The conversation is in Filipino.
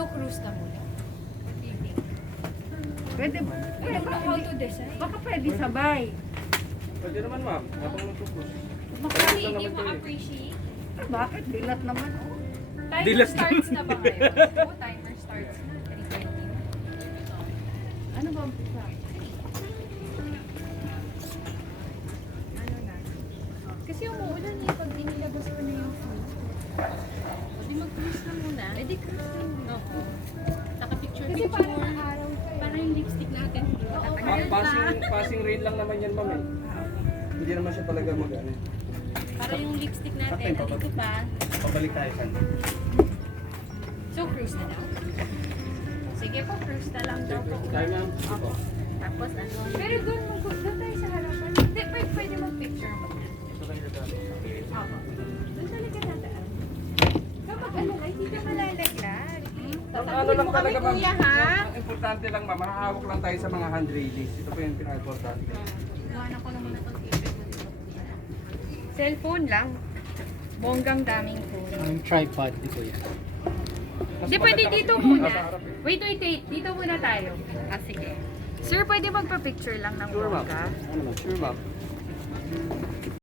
So, cruise na muna. Pwede ba? I don't know how to design. Baka pwede sabay. Pwede naman ma'am, habang nagtupos. Kasi hindi mo appreciate. Bakit? Dilat naman. Oh. Timer Dilas starts na ba ngayon? Oo, timer starts na. 3:30. Ano ba ang pisa? Ano na? Kasi umuulan eh pag inilabas ko na yung food. Pwede mag-cruise na muna. Pwede cruise na muna. Oo. Naka-picture-picture. Kasi parang araw. Parang yung lipstick natin. Oo, Passing rain lang naman yan ma'am eh. Hindi naman siya talaga mag-ano. para yung lipstick natin. Okay, Dito pa. Pabalik tayo kan. So, cruise na lang. Sige po, cruise na lang daw po. Tayo ma'am. Opo. Tapos ano? Pero doon tayo sa harapan. Hindi, pwede mag-picture mo. Ito lang yung dami. Opo. Doon talaga nataan. Kapag ano, ay hindi ka malalaglag. Ano lang mo talaga kami, ma'am. kuya, ha? Ang importante lang ma'am, mahahawak lang tayo sa mga hand release. Ito po yung pinaka-importante. Iwanan ko naman na itong t-shirt mo dito. Cellphone lang. Bonggang daming phone. Ang tripod di ko yan. Hindi, pwede dito muna. Wait. Dito muna tayo. Ah, sige. Sir, pwede magpa-picture lang ng Sure ma'am. bongga? Ano ma'am? Sure ma'am.